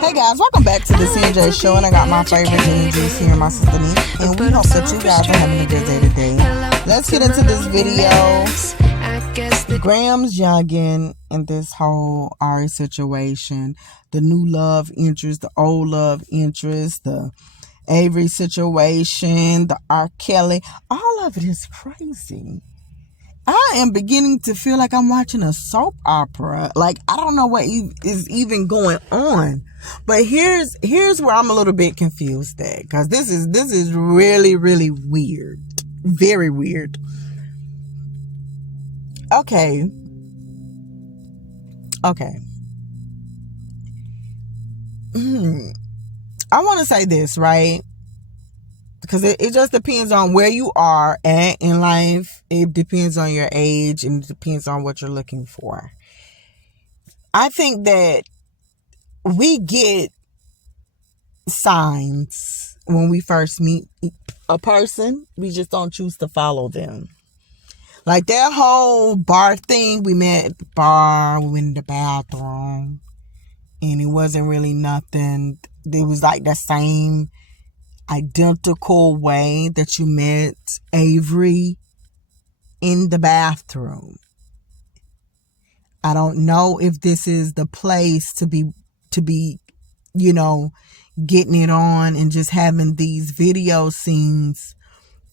Hey guys, welcome back to the CNJ show, and I got my favorite Jenny Juice here and my sister Neek, and we hope that you guys are having a good day today. Let's get into this video. Gramz, Yungn, and this whole Ari situation, the new love interest, the old love interest, the Avery situation, the R. Kelly, all of it is crazy. I am beginning to feel like I'm watching a soap opera. Like, I don't know what is even going on. But here's where I'm a little bit confused at, because this is really, really weird. Very weird. Okay. I want to say this, right? Because it just depends on where you are at in life. It depends on your age, and it depends on what you're looking for. I think that we get signs when we first meet a person. We just don't choose to follow them. Like that whole bar thing, we met at the bar, we went in the bathroom, and it wasn't really nothing. It was like the same identical way that you met Avery in the bathroom. I don't know if this is the place to be, getting it on and just having these video scenes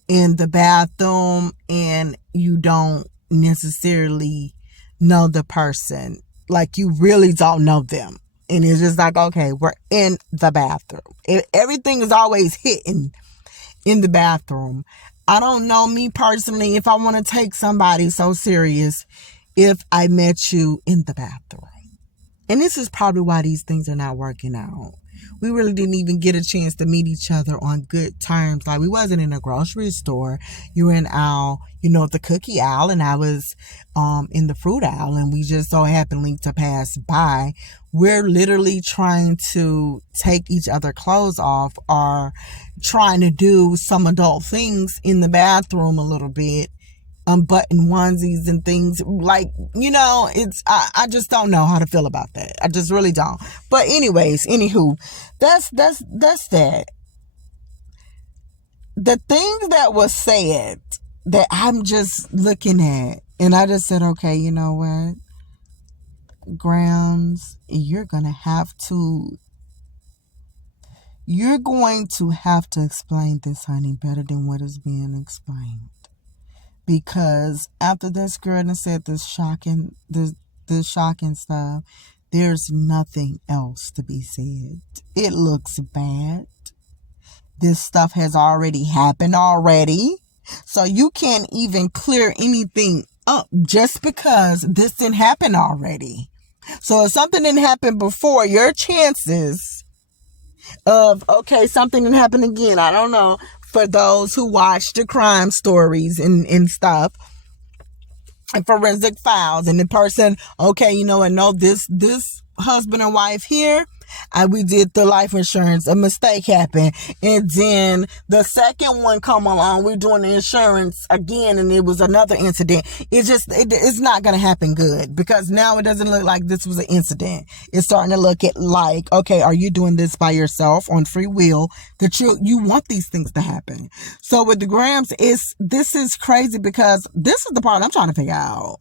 in the bathroom, and you don't necessarily know the person. Like, you really don't know them. And it's just like, okay, we're in the bathroom. Everything is always hitting in the bathroom. I don't know, me personally, if I want to take somebody so serious if I met you in the bathroom. And this is probably why these things are not working out. We really didn't even get a chance to meet each other on good terms. Like, we wasn't in a grocery store. You were in the cookie aisle, and I was in the fruit aisle, and we just so happened to pass by. We're literally trying to take each other clothes off, or trying to do some adult things in the bathroom a little bit. Unbutton onesies and things, like, I just don't know how to feel about that. I just really don't. But anywho, that's that. The things that was said that I'm just looking at, and I just said, okay, you know what, Gramz, you're going to have to explain this, honey, better than what is being explained. Because after this girl done said this shocking stuff, there's nothing else to be said. It looks bad. This stuff has already happened already. So you can't even clear anything up just because this didn't happen already. So if something didn't happen before, your chances of, okay, something didn't happen again, I don't know. For those who watch the crime stories and stuff, and forensic files, and the person, okay, you know what, no, this husband and wife here, we did the life insurance, a mistake happened, and then the second one come along, we're doing the insurance again, and it was another incident. It's not going to happen good, because now it doesn't look like this was an incident. It's starting to look at like, okay, are you doing this by yourself on free will, that you want these things to happen? So with the Gramz, this is crazy, because this is the part I'm trying to figure out.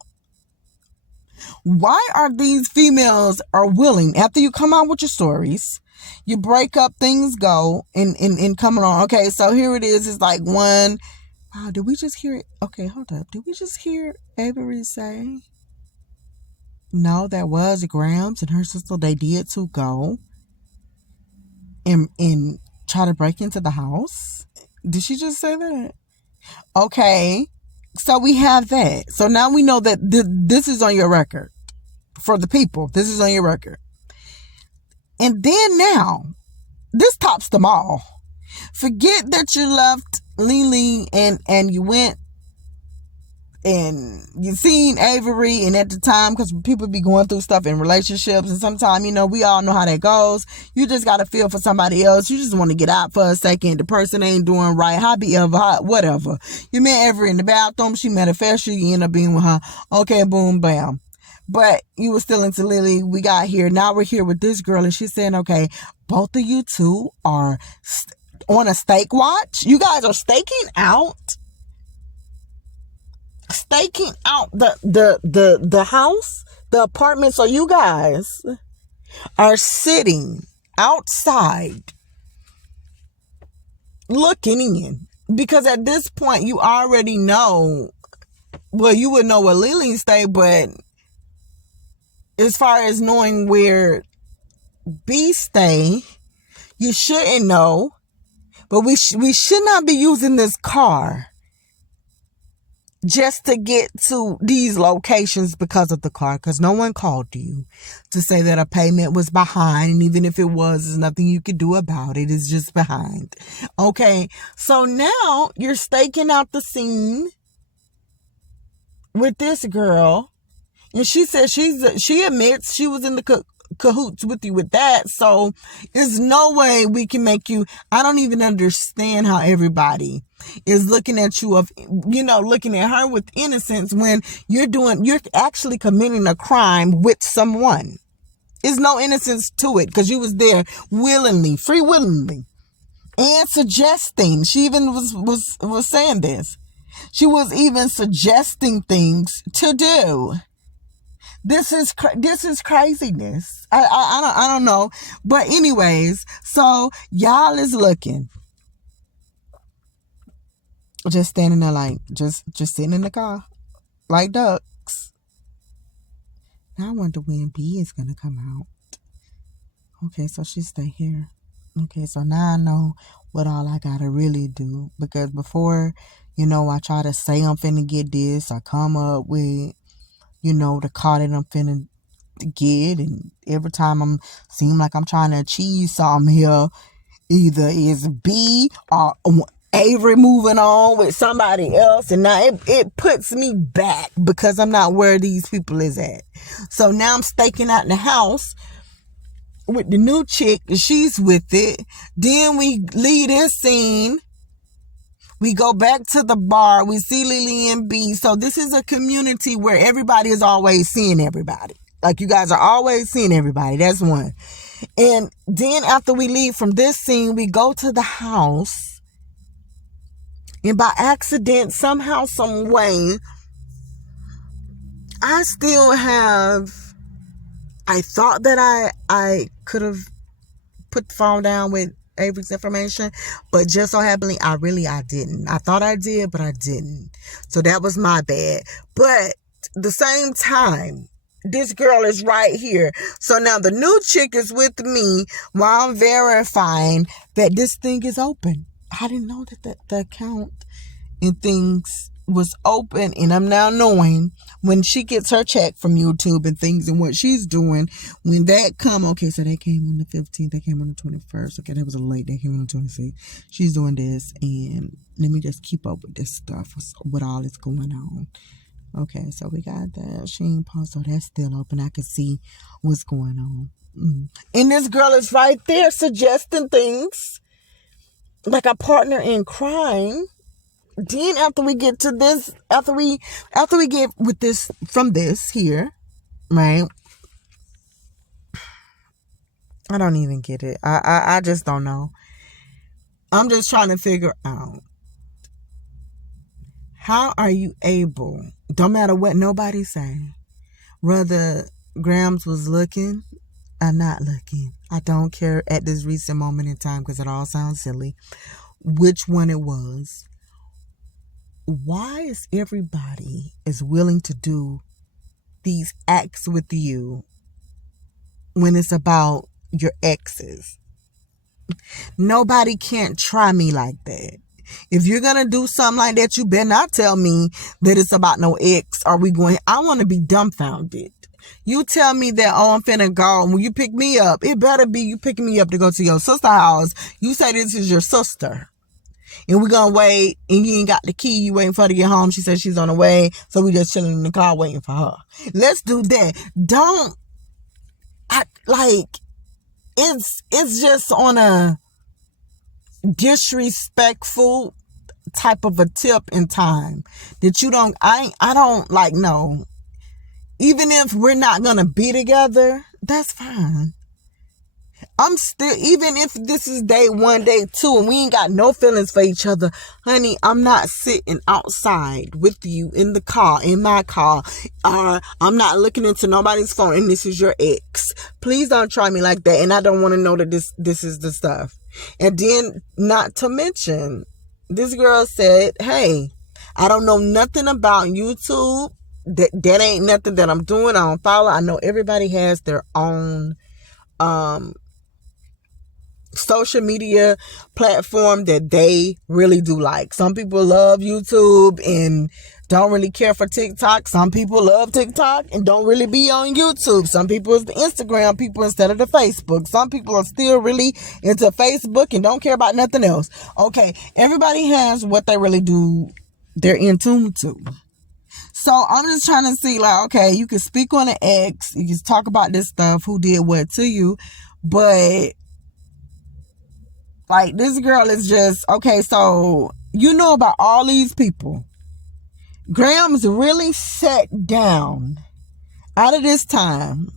Why are these females are willing, after you come out with your stories, you break up, things go, and coming on. Okay, so here it is. It's like one. Wow, did we just hear it? Okay, hold up. Did we just hear Avery say, no, that was Gramz and her sister, they did to go and try to break into the house? Did she just say that? Okay. So we have that. So now we know that this is on your record. For the people, this is on your record. And then now, this tops them all. Forget that you left Lily and you went and you seen Avery, and at the time, because people be going through stuff in relationships, and sometimes, we all know how that goes. You just got to feel for somebody else. You just want to get out for a second. The person ain't doing right. Whatever. You met Avery in the bathroom. She manifested you. You end up being with her. Okay, boom, bam. But you were still into Lily. We got here. Now we're here with this girl, and she's saying, okay, both of you two are on a stake watch. You guys are staking out the house, the apartment. So you guys are sitting outside looking in, because at this point you already know, well, you would know where Lily stayed, but as far as knowing where B stay, you shouldn't know. But we should not be using this car just to get to these locations because of the car, because no one called you to say that a payment was behind, and even if it was, there's nothing you could do about it. It's just behind. Okay, so now you're staking out the scene with this girl, and she says she admits she was in the cahoots with you with that. So there's no way we can make you. I don't even understand how everybody is looking at you looking at her with innocence when you're actually committing a crime with someone. There's no innocence to it, because you was there free willingly, and suggesting. She even was saying this. She was even suggesting things to do. This is craziness. I don't know. But anyways, so y'all is looking. Just standing there like, just sitting in the car like ducks. Now I wonder when B is going to come out. Okay, so she stay here. Okay, so now I know what all I got to really do. Because before, I try to say I'm finna get this, I come up with, the car that I'm finna get, and every time seem like I'm trying to achieve something here, either is B or Avery moving on with somebody else, and now it puts me back because I'm not where these people is at. So now I'm staking out the house with the new chick, and she's with it. Then we leave this scene. We go back to the bar. We see Lily and B. So this is a community where everybody is always seeing everybody. Like, you guys are always seeing everybody. That's one. And then after we leave from this scene, we go to the house. And by accident, somehow, some way, I thought that I could have put the phone down with Avery's information, but just so happened I didn't. I thought I did, but I didn't. So that was my bad. But the same time, this girl is right here. So now the new chick is with me while I'm verifying that this thing is open. I didn't know that the account and things was open, and I'm now knowing when she gets her check from YouTube and things and what she's doing, when that come, okay, so they came on the 15th, they came on the 21st, okay, that was a late, they came on the 26th, she's doing this, and let me just keep up with this stuff, with all that's going on. Okay, so we got that, she ain't paused, so that's still open, I can see what's going on. And this girl is right there suggesting things, like a partner in crime. Then after we get to this, after we get with this from this here, right? I don't even get it. I just don't know. I'm just trying to figure out, how are you able, don't matter what nobody say, whether Gramz was looking or not looking. I don't care at this recent moment in time, because it all sounds silly, which one it was. Why is everybody is willing to do these acts with you when it's about your exes? Nobody can't try me like that. If you're going to do something like that, you better not tell me that it's about no ex. I want to be dumbfounded. You tell me that, oh, I'm finna go, and when you pick me up, it better be you picking me up to go to your sister's house. You say this is your sister. And we're going to wait, and you ain't got the key. You waiting for her to get home. She said she's on the way. So we just chilling in the car waiting for her. Let's do that. Don't act like it's just on a disrespectful type of a tip in time that you don't, I don't like, no. Even if we're not going to be together, that's fine. I'm still, even if this is day 1, day 2, and we ain't got no feelings for each other, honey, I'm not sitting outside with you in the car, in my car. I'm not looking into nobody's phone, and this is your ex. Please don't try me like that. And I don't want to know that this is the stuff. And then, not to mention, this girl said, hey, I don't know nothing about YouTube. That ain't nothing that I'm doing. I don't follow. I know everybody has their own social media platform that they really do like. Some people love YouTube and don't really care for TikTok. Some people love TikTok and don't really be on YouTube. Some people is the Instagram people instead of the Facebook. Some people are still really into Facebook and don't care about nothing else. Okay, everybody has what they really do, they're in tune to. So I'm just trying to see, like, okay, you can speak on an ex, you can talk about this stuff, who did what to you, but like, this girl is just, okay, so you know about all these people. Gramz really sat down out of this time,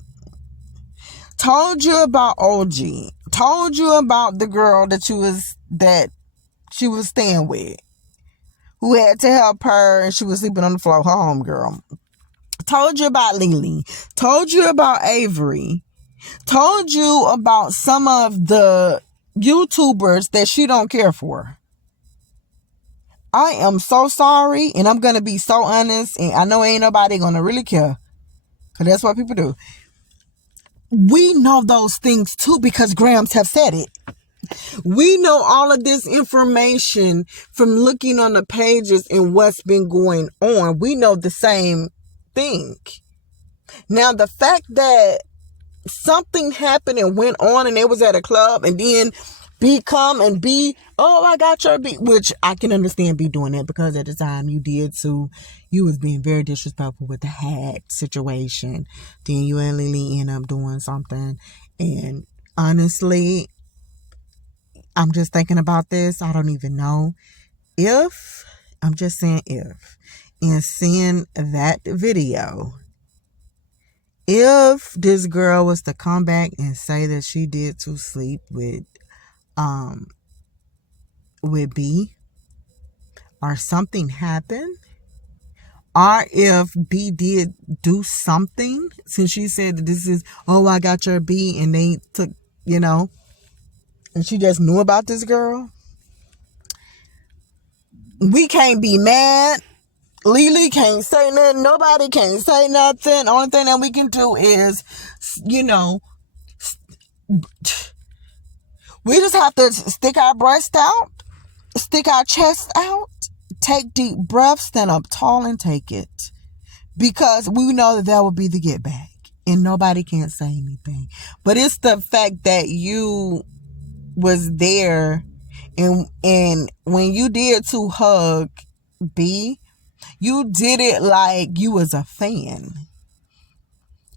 told you about OG, told you about the girl that she was staying with, who had to help her and she was sleeping on the floor, her homegirl. Told you about Lily, told you about Avery, told you about some of the YouTubers that she don't care for. I am so sorry, and I'm going to be so honest, and I know ain't nobody going to really care, because that's what people do. We know those things too, because Gramz have said it. We know all of this information from looking on the pages and what's been going on. We know the same thing. Now, the fact that something happened and went on and it was at a club and then I got your B, which I can understand B doing that, because at the time you did too. You was being very disrespectful with the hat situation. Then you and Lily end up doing something. And honestly, I'm just thinking about this. I don't even know if, I'm just saying if, and seeing that video, if this girl was to come back and say that she did to sleep with B, or something happened, or if B did do something, since she said that this is, I got your B, and they took, and she just knew about this girl, we can't be mad. Lily can't say nothing. Nobody can't say nothing. Only thing that we can do is, we just have to stick our breast out, stick our chest out, take deep breaths, stand up tall and take it. Because we know that will be the get back. And nobody can say anything. But it's the fact that you was there, and when you did to hug B, you did it like you was a fan.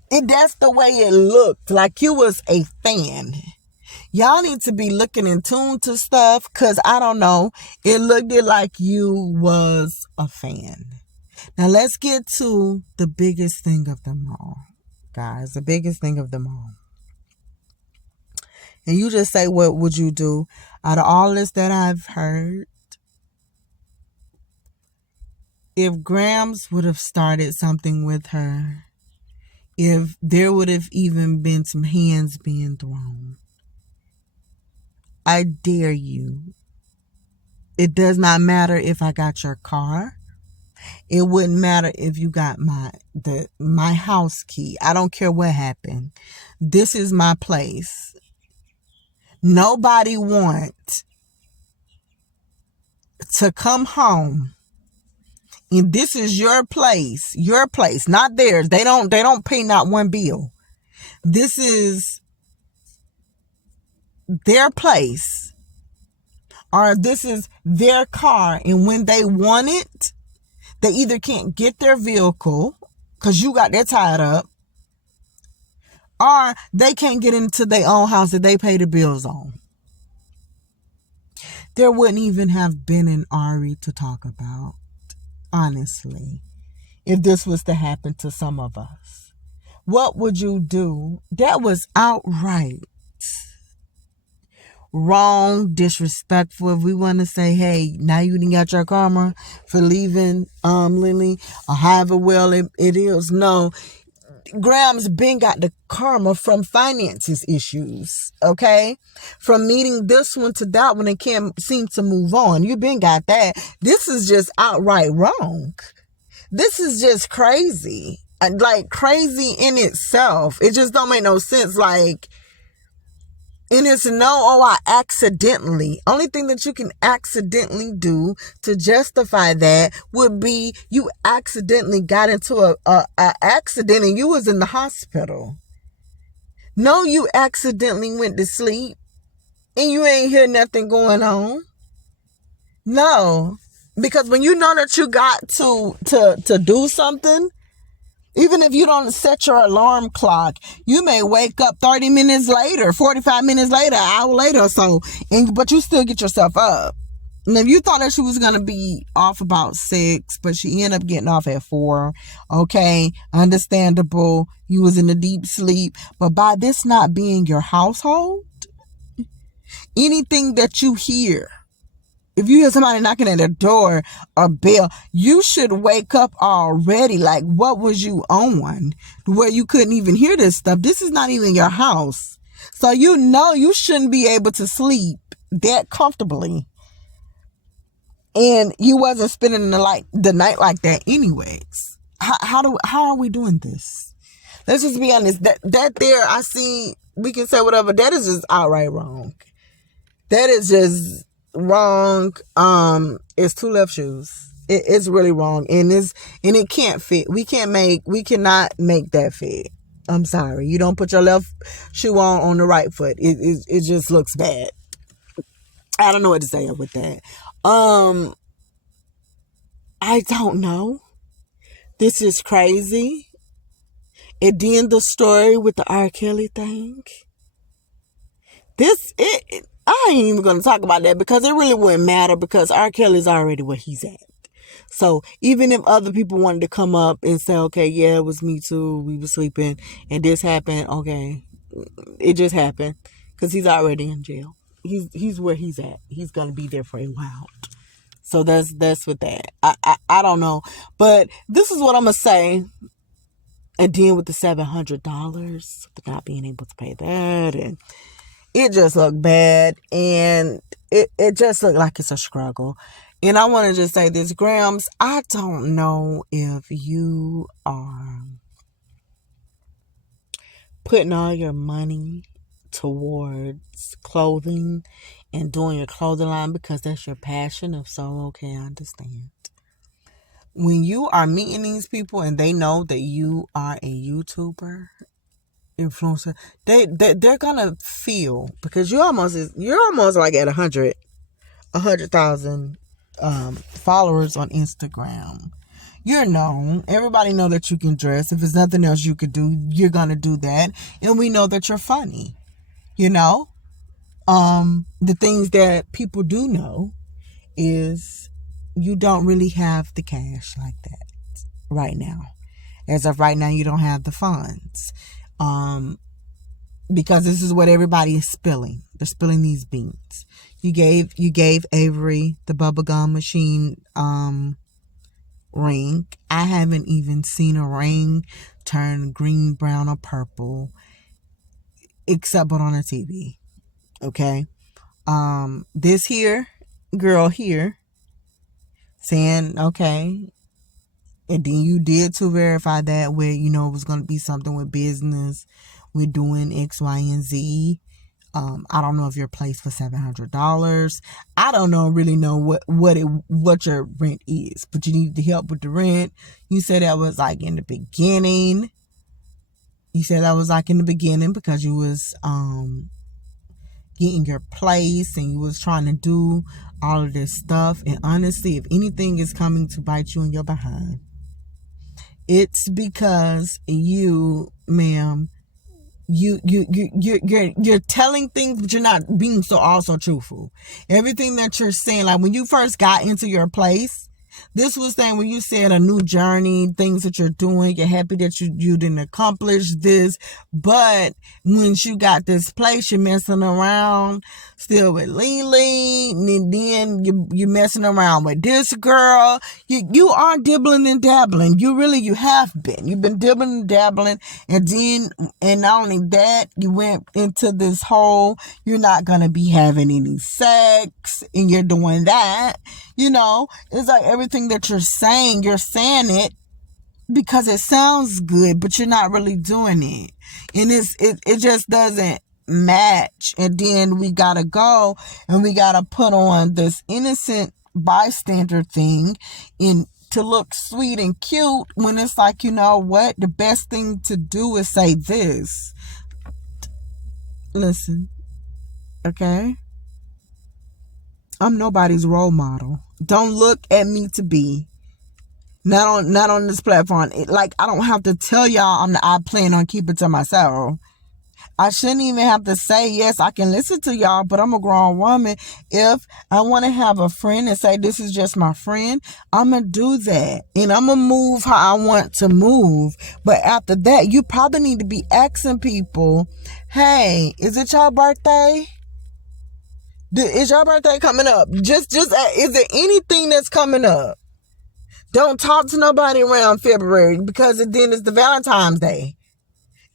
That's the way it looked, like you was a fan. Y'all need to be looking in tune to stuff, because I don't know, it looked like you was a fan. Now let's get to the biggest thing of them all, guys. The biggest thing of them all. And you just say, what would you do? Out of all this that I've heard, if Gramz would have started something with her, if there would have even been some hands being thrown, I dare you. It does not matter if I got your car. It wouldn't matter if you got my house key. I don't care what happened. This is my place. Nobody wants to come home, and this is your place, not theirs. They don't pay not one bill. This is their place, or this is their car, and when they want it, they either can't get their vehicle because you got that tied up, or they can't get into their own house that they pay the bills on. There wouldn't even have been an Ari to talk about, honestly. if this was to happen to some of us? What would you do? That was outright wrong, disrespectful. If we want to say, hey, now you didn't got your karma for leaving Lily, or however well it is. No, Graham's been got the karma from finances issues, okay? From meeting this one to that one and can't seem to move on. You been got that. This is just outright wrong. This is just crazy. Like, crazy in itself. It just don't make no sense. Like, and it's I accidentally. Only thing that you can accidentally do to justify that would be you accidentally got into a accident and you was in the hospital. No, you accidentally went to sleep and you ain't hear nothing going on. No, because when you know that you got to do something, even if you don't set your alarm clock, you may wake up 30 minutes later, 45 minutes later, an hour later or so, but you still get yourself up. And if you thought that she was going to be off about 6, but she ended up getting off at 4, okay, understandable. You was in a deep sleep. But by this not being your household, anything that you hear, if you hear somebody knocking at the door or bell, you should wake up already. Like, what was you on where you couldn't even hear this stuff? This is not even your house. So you know you shouldn't be able to sleep that comfortably. And you wasn't spending the night like that anyways. How are we doing this? Let's just be honest. That there, I see, we can say whatever. That is just outright wrong. That is just wrong. It's 2 left shoes. It's really wrong, and it can't fit. We cannot make that fit. I'm sorry. You don't put your left shoe on the right foot. It just looks bad. I don't know what to say with that. I don't know. This is crazy. And then the story with the R. Kelly thing. I ain't even going to talk about that because it really wouldn't matter because R. Kelly's already where he's at. So even if other people wanted to come up and say, okay, yeah, it was me too. We were sleeping and this happened. Okay. It just happened because he's already in jail. He's where he's at. He's going to be there for a while. So that's with that. I don't know. But this is what I'm going to say. And then with the $700, not being able to pay that, and it just looked bad, and it just looked like it's a struggle. And I want to just say this, Gramz, I don't know if you are putting all your money towards clothing and doing your clothing line because that's your passion. If so, okay, I understand. When you are meeting these people and they know that you are a YouTuber, influencer, they're gonna feel, because you're almost like at 100,000 followers on Instagram. You're known. Everybody know that you can dress. If there's nothing else you could do, you're gonna do that. And we know that you're funny. You know, the things that people do know is you don't really have the cash like that right now. As of right now, you don't have the funds. Because this is what everybody is spilling. They're spilling these beans. You gave Avery the bubblegum machine ring. I haven't even seen a ring turn green, brown, or purple except but on a TV. Okay? This here girl here saying, okay, and then you did to verify that where, it was going to be something with business. We're doing X, Y, and Z. I don't know if you're placed for $700. I don't really know what your rent is, but you need the help with the rent. You said that was like in the beginning. Because you was getting your place and you was trying to do all of this stuff. And honestly, if anything is coming to bite you in your behind, it's because you, ma'am, you're telling things, but you're not being also truthful. Everything that you're saying, like when you first got into your place, This was saying when you said a new journey, things that you're doing, you're happy that you didn't accomplish this. But once you got this place, you're messing around still with Lily, and then you're messing around with this girl. You are dibbling and dabbling. You have been. You've been dibbling and dabbling, and not only that, you went into this whole, you're not gonna be having any sex, and you're doing that. It's like everything that you're saying it because it sounds good, but you're not really doing it. And it just doesn't match. And then we gotta go and we gotta put on this innocent bystander thing to look sweet and cute, when it's like, you know what? The best thing to do is say this. Listen, okay? I'm nobody's role model. Don't look at me to be. Not on this platform. I don't have to tell y'all I plan on keeping to myself. I shouldn't even have to say, yes, I can listen to y'all, but I'm a grown woman. If I want to have a friend and say, this is just my friend, I'm going to do that. And I'm going to move how I want to move. But after that, you probably need to be asking people, hey, is it your birthday? Is your birthday coming up? Just is there anything that's coming up? Don't talk to nobody around February, because then it's the Valentine's Day.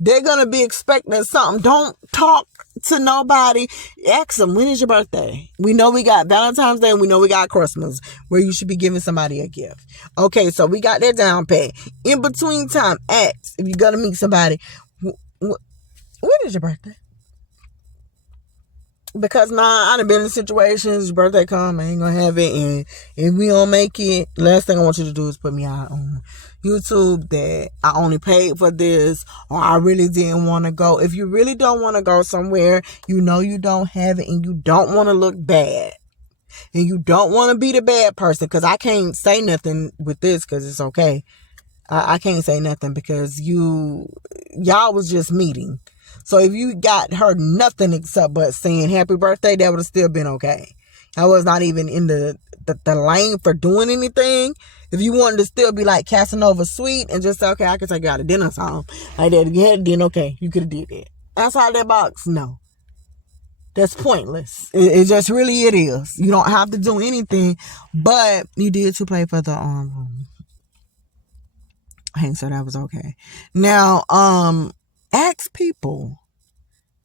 They're going to be expecting something. Don't talk to nobody. Ask them, when is your birthday? We know we got Valentine's Day and we know we got Christmas, where you should be giving somebody a gift. Okay, so we got that down pat. In between time, ask if you're going to meet somebody, when is your birthday? Because I done been in situations, your birthday come, I ain't gonna have it, and if we don't make it, last thing I want you to do is put me out on YouTube that I only paid for this, or I really didn't want to go. If you really don't want to go somewhere, you don't have it, and you don't want to look bad, and you don't want to be the bad person, because I can't say nothing with this, because it's okay. I can't say nothing because y'all was just meeting. So if you got her nothing except but saying happy birthday, that would have still been okay. I was not even in the lane for doing anything. If you wanted to still be like Casanova sweet and just say, okay, I can take you out to dinner or something like that, then okay, you could have did that. Outside that box, no. That's pointless. It just really it is. You don't have to do anything, but you did to play for the so that was okay. Now, ask people,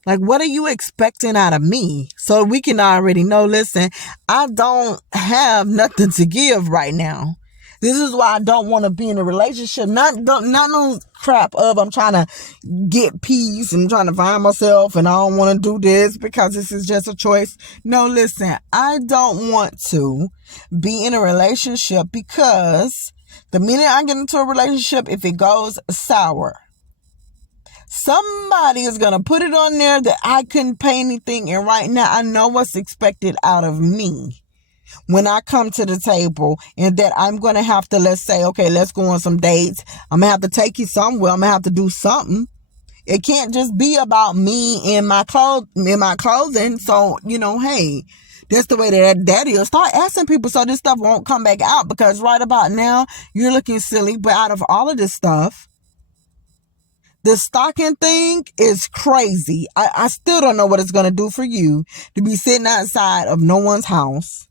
like, what are you expecting out of me? So we can already know, listen, I don't have nothing to give right now. This is why I don't want to be in a relationship. Not no crap of I'm trying to get peace and trying to find myself and I don't want to do this because this is just a choice. No, listen, I don't want to be in a relationship because the minute I get into a relationship, if it goes sour, somebody is going to put it on there that I couldn't pay anything. And right now, I know what's expected out of me when I come to the table, and that I'm going to have to, let's say, okay, let's go on some dates. I'm going to have to take you somewhere. I'm going to have to do something. It can't just be about me and my clothing. So, hey, that's the way that is. Start asking people so this stuff won't come back out, because right about now, you're looking silly. But out of all of this stuff, the stocking thing is crazy. I still don't know what it's going to do for you to be sitting outside of no one's house,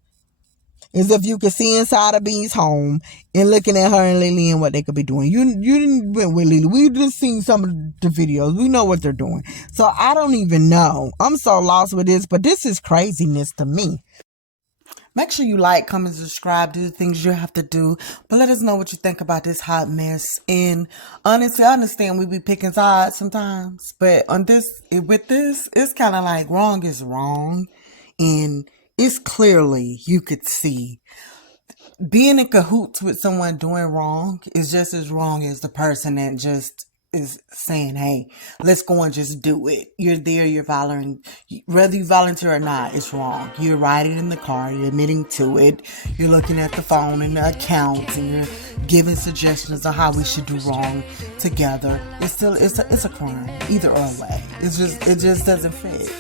as if you could see inside of B's home and looking at her and Lily and what they could be doing. You didn't went with Lily. We just seen some of the videos. We know what they're doing. So I don't even know. I'm so lost with this, but this is craziness to me. Make sure you like, comment, subscribe, do the things you have to do. But let us know what you think about this hot mess. And honestly, I understand we be picking sides sometimes. But with this, it's kind of like wrong is wrong. And it's clearly, you could see, being in cahoots with someone doing wrong is just as wrong as the person that just is saying, hey, let's go and just do it. You're there, you're volunteering. Whether you volunteer or not, it's wrong. You're riding in the car, you're admitting to it. You're looking at the phone and the accounts, and you're giving suggestions on how we should do wrong together. It's a crime, either or way. It just doesn't fit.